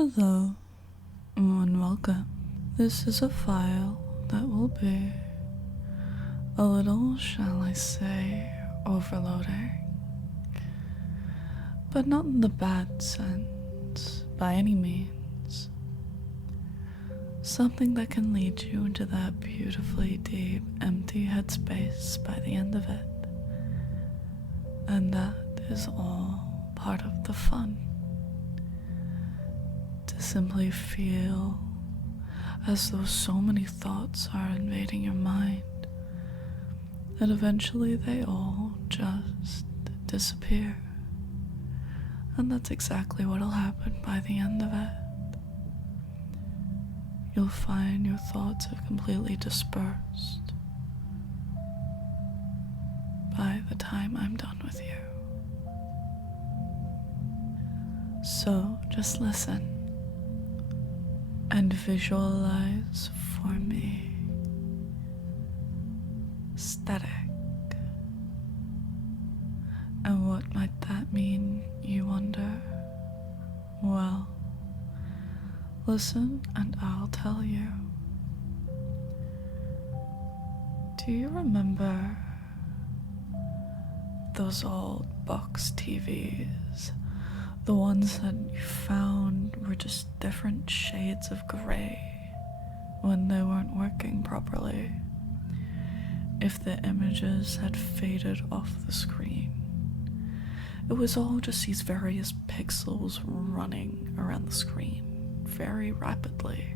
Hello, and welcome. This is a file that will be a little, shall I say, overloading. But not in the bad sense, by any means. Something that can lead you into that beautifully deep, empty headspace by the end of it. And that is all part of the fun. To simply feel as though so many thoughts are invading your mind that eventually they all just disappear. And that's exactly what'll happen by the end of it. You'll find your thoughts have completely dispersed by the time I'm done with you. So just listen and visualize for me static. And what might that mean, you wonder? Well, listen and I'll tell you. Do you remember those old box TVs? The ones that you found were just different shades of gray when they weren't working properly. If the images had faded off the screen, it was all just these various pixels running around the screen very rapidly.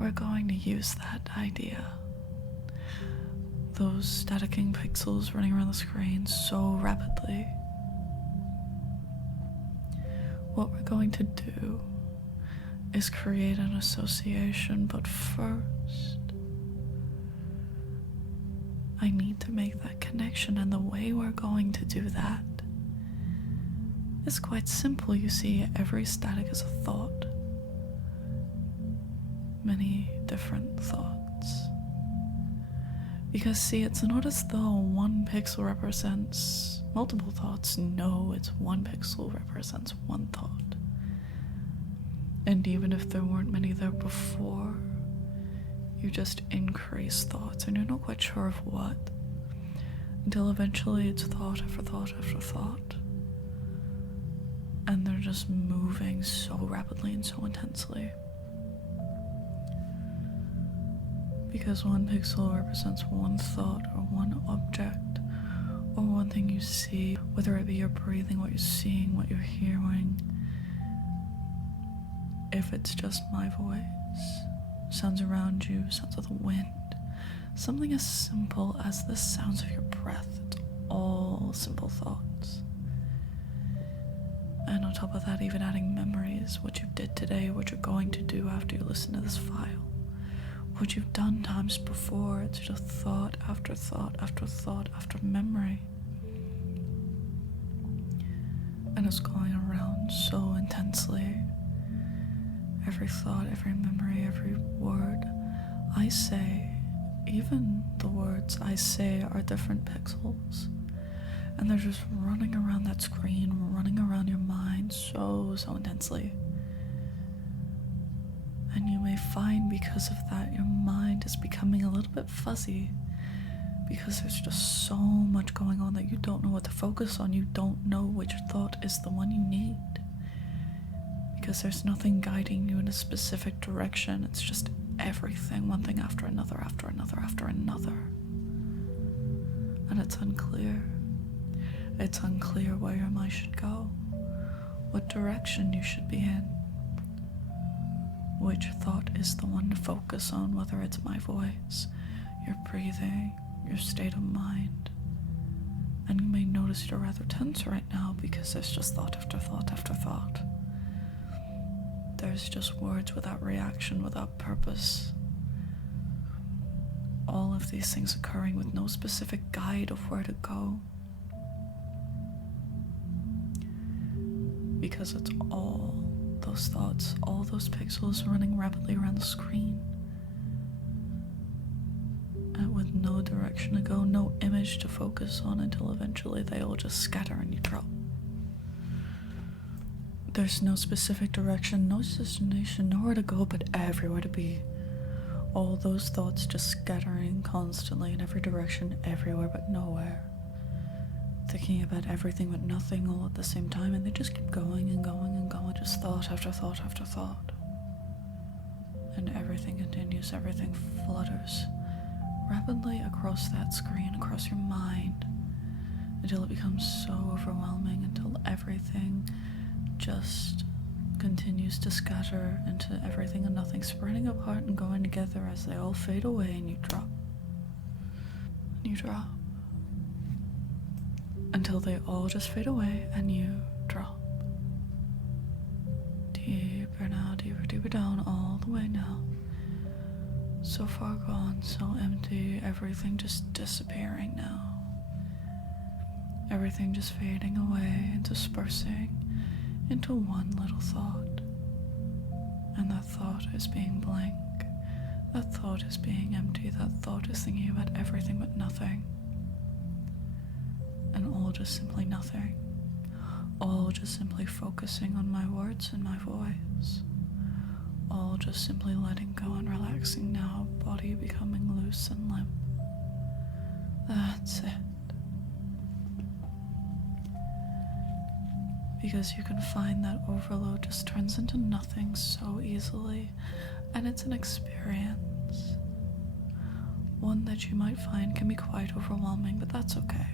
We're going to use that idea. Those staticking pixels running around the screen so rapidly. What we're going to do is create an association, but first, I need to make that connection, and the way we're going to do that is quite simple. You see, every static is a thought. Many different thoughts. Because see, it's not as though one pixel represents multiple thoughts. No, it's one pixel represents one thought. And even if there weren't many there before, you just increase thoughts, and you're not quite sure of what, until eventually it's thought after thought after thought. And they're just moving so rapidly and so intensely. Because one pixel represents one thought or one object or one thing you see, whether it be your breathing, what you're seeing, what you're hearing. If it's just my voice, sounds around you, sounds of the wind, something as simple as the sounds of your breath, it's all simple thoughts. And on top of that, even adding memories, what you did today, what you're going to do after you listen to this file. What you've done times before, it's just thought after thought after thought after memory. And it's going around so intensely. Every thought, every memory, every word I say, even the words I say are different pixels. And they're just running around that screen, running around your mind so intensely. And you may find because of that, your mind is becoming a little bit fuzzy because there's just so much going on that you don't know what to focus on. You don't know which thought is the one you need because there's nothing guiding you in a specific direction. It's just everything, one thing after another, after another, after another. And it's unclear. It's unclear where your mind should go, what direction you should be in. Which thought is the one to focus on, whether it's my voice, your breathing, your state of mind. And you may notice you're rather tense right now because there's just thought after thought after thought. There's just words without reaction, without purpose. All of these things occurring with no specific guide of where to go. Because it's all those thoughts, all those pixels running rapidly around the screen. And with no direction to go, no image to focus on until eventually they all just scatter and you drop. There's no specific direction, no destination, nowhere to go, but everywhere to be. All those thoughts just scattering constantly in every direction, everywhere but nowhere. Thinking about everything but nothing all at the same time, and they just keep going and going and going, just thought after thought after thought. And everything continues, everything flutters rapidly across that screen, across your mind, until it becomes so overwhelming, until everything just continues to scatter into everything and nothing, spreading apart and going together as they all fade away, and you drop. And you drop. Until they all just fade away and you drop. Deeper now, deeper, deeper down, all the way now. So far gone, so empty, everything just disappearing now. Everything just fading away and dispersing into one little thought. And that thought is being blank. That thought is being empty. That thought is thinking about everything but nothing. And all just simply nothing. All just simply focusing on my words and my voice. All just simply letting go and relaxing now, body becoming loose and limp. That's it. Because you can find that overload just turns into nothing so easily, and it's an experience. One that you might find can be quite overwhelming, but that's okay.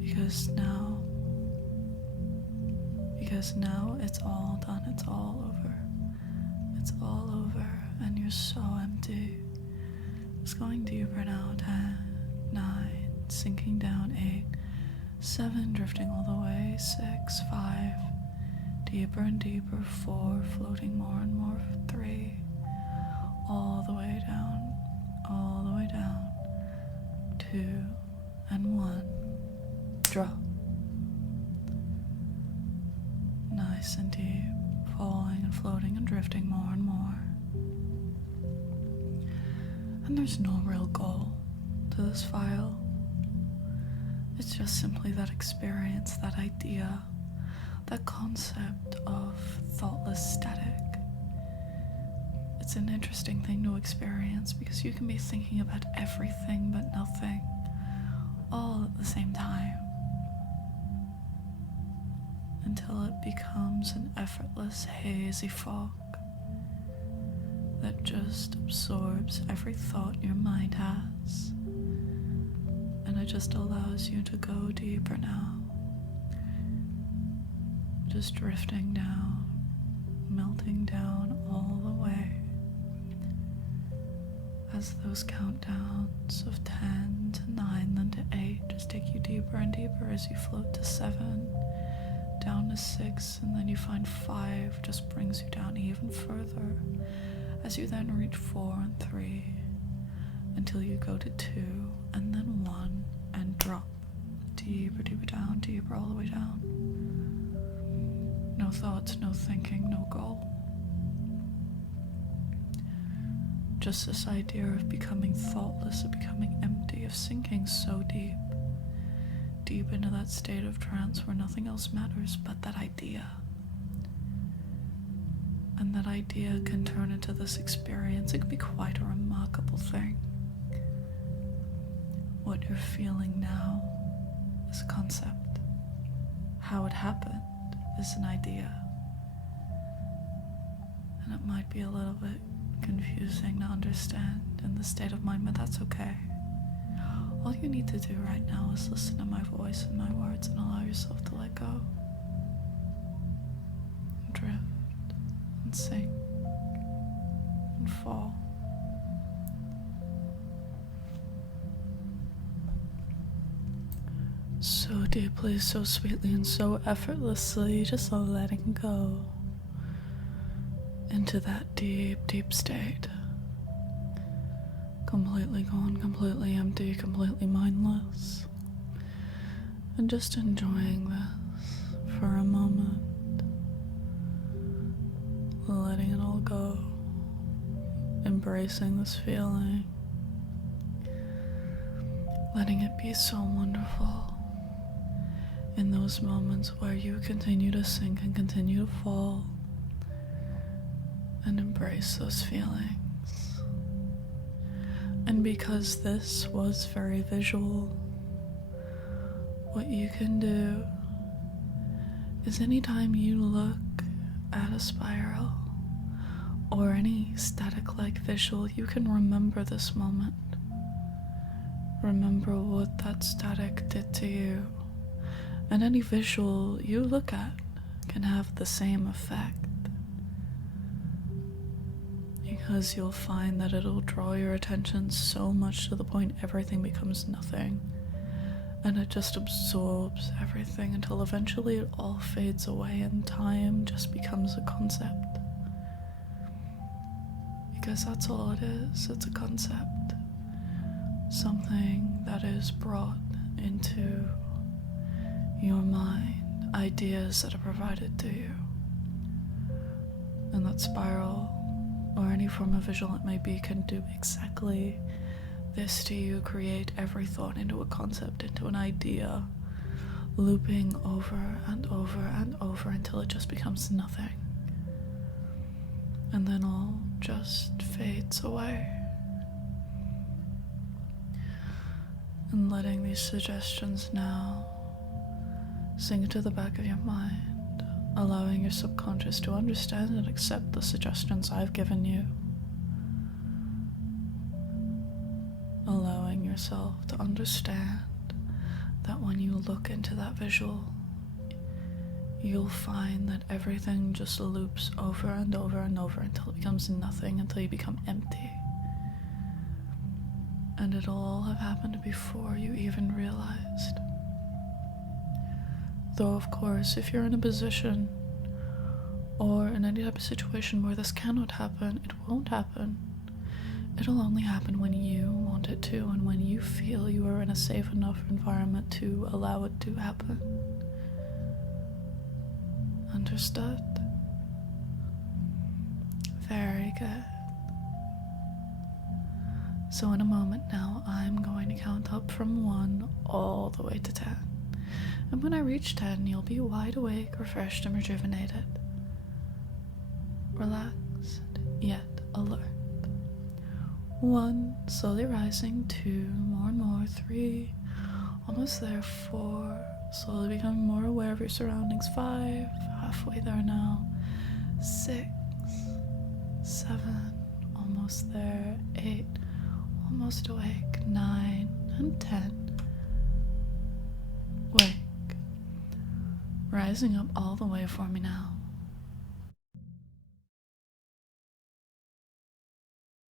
Because now it's all done, it's all over. It's all over, and you're so empty. It's going deeper now, 10, 9, sinking down, 8, 7, drifting all the way, 6, 5, deeper and deeper, 4, floating more and more, 3, all the way down, 2, and 1, drop. Nice and deep, falling and floating and drifting more and more. And there's no real goal to this file. It's just simply that experience, that idea, that concept of thoughtless static. It's an interesting thing to experience because you can be thinking about everything but nothing all at the same time, until it becomes an effortless, hazy fog that just absorbs every thought your mind has. And it just allows you to go deeper now. Just drifting down, melting down all the way. As those countdowns of 10 to 9, then to 8 just take you deeper and deeper as you float to 7, down to 6, and then you find 5 just brings you down even further. As you then reach 4 and 3, until you go to 2, and then 1, and drop. Deeper, deeper down, deeper all the way down. No thoughts, no thinking, no goal. Just this idea of becoming thoughtless, of becoming empty, of sinking so deep. Deep into that state of trance where nothing else matters but that idea. And that idea can turn into this experience. It can be quite a remarkable thing. What you're feeling now is a concept. How it happened is an idea. And it might be a little bit confusing to understand in the state of mind, but that's okay. All you need to do right now is listen to my voice and my words and allow yourself to let go. And drift and sink and fall. So deeply, so sweetly, and so effortlessly, just letting go into that deep, deep state. Completely gone, completely empty, completely mindless. And just enjoying this for a moment. Letting it all go. Embracing this feeling. Letting it be so wonderful. in those moments where you continue to sink and continue to fall, and embrace those feelings. And because this was very visual, what you can do is anytime you look at a spiral or any static-like visual, you can remember this moment. Remember what that static did to you. And any visual you look at can have the same effect. Because you'll find that it'll draw your attention so much to the point everything becomes nothing. And it just absorbs everything until eventually it all fades away and time just becomes a concept. Because that's all it is, it's a concept. Something that is brought into your mind, ideas that are provided to you. And that spiral, or any form of visual it may be, can do exactly this to you. Create every thought into a concept, into an idea, looping over and over and over until it just becomes nothing. And then all just fades away. And letting these suggestions now sink into the back of your mind, allowing your subconscious to understand and accept the suggestions I've given you. Allowing yourself to understand that when you look into that visual, you'll find that everything just loops over and over and over until it becomes nothing, until you become empty. And it'll all have happened before you even realized. Though, of course, if you're in a position or in any type of situation where this cannot happen, it won't happen. It'll only happen when you want it to, and when you feel you are in a safe enough environment to allow it to happen. Understood? Very good. So in a moment now, I'm going to count up from 1 all the way to 10. And when I reach 10, you'll be wide awake, refreshed, and rejuvenated. Relaxed, yet alert. 1, slowly rising. 2, more and more. 3, almost there. 4, slowly becoming more aware of your surroundings. 5, halfway there now. 6, 7, almost there. 8, almost awake. 9 and 10. Wake. Rising up all the way for me now.